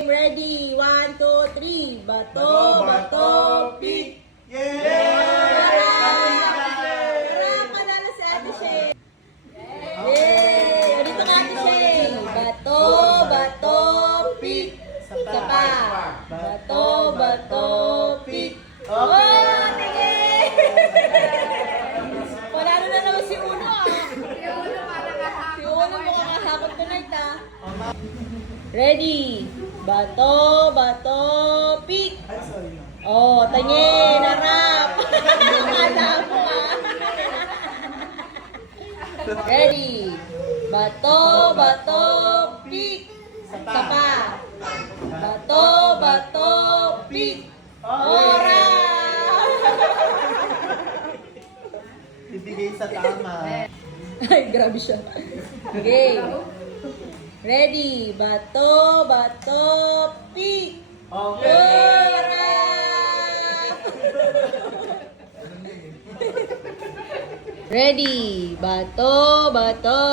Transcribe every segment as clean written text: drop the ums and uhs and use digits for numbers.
Ready? 1, 2, 3. Bato, bato, pick. Yay! Panalo si Ate Shay. Yay! Dito ka, Ate Shay. Bato, bato, pick. Isa pa. Bato, bato, pick. Oh, tingin! Panalo na naman si Uno, ah. Si Uno mukhang kahapon tonight, ah. Ready? Bato, bato, pick. Oh, tingin, harap. Akala mo, ah. Ready? Bato, bato, pick. Isa pa. Bato, bato, pick. Ora! Ibigay sa tama. Ay, grabe siya. Okay. Ready? Bato, bato, pick. Okay. Ora! Ready? Bato, bato,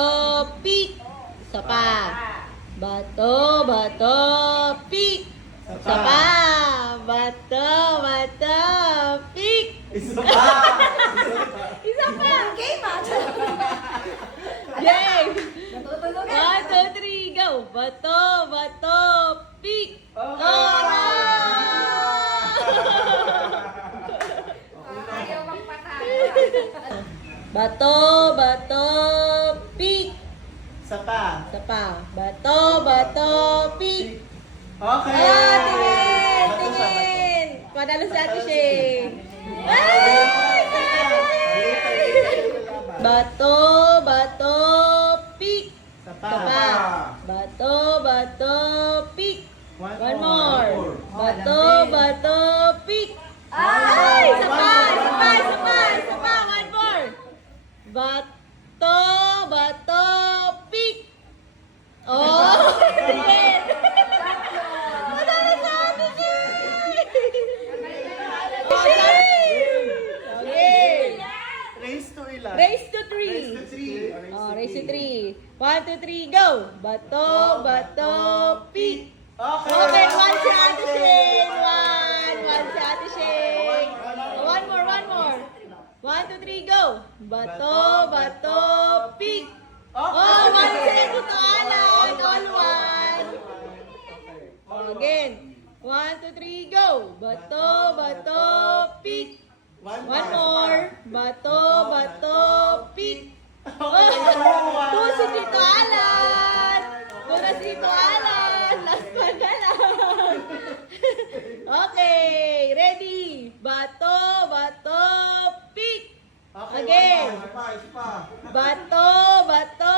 pick. Isa pa. Bato, bato, pick. Isa pa. Bato, bato, pick. Isa pa! Isa pa. Game, ah. Game. 1, 2, 3, go. Bato, bato, pick. Ora! Ayaw magpatalo. Bato, bato, pick. Isa pa. Isa pa. Bato, bato, pick. Okay! Ah, tingin! Bato siya, bato. Tingin! Panalo si Ate Shay. Ay! Ay! Bato, bato, pick. Isa pa. Isa pa. Bato, bato, pick. One more. Bato, bato, pick. Ay! Isa pa! Isa pa! Isa pa! Isa pa! One more. Bato, bato, pick. Oh! Tingin! Panalo si Ate Shay! Okay. Race to ilan? Race to 3. Race to 3. Oh, race to 3. 1, 2, 3, go! Bato, bato, pick. Okay! Okay, one si Ate Shane. One si Ate Shane. One more. 1, 2, 3, go! Bato, bato, pick. Oh, one si Tito Alan. All one. Again. 1, 2, 3, go! Bato, bato, pick. One more. Bato, bato, pick. Two si Tito Alan. Two na si Tito Alan. Last one na lang. Okay. Ready? Bato, bato, pick. Again. Isa pa. Bato, bato,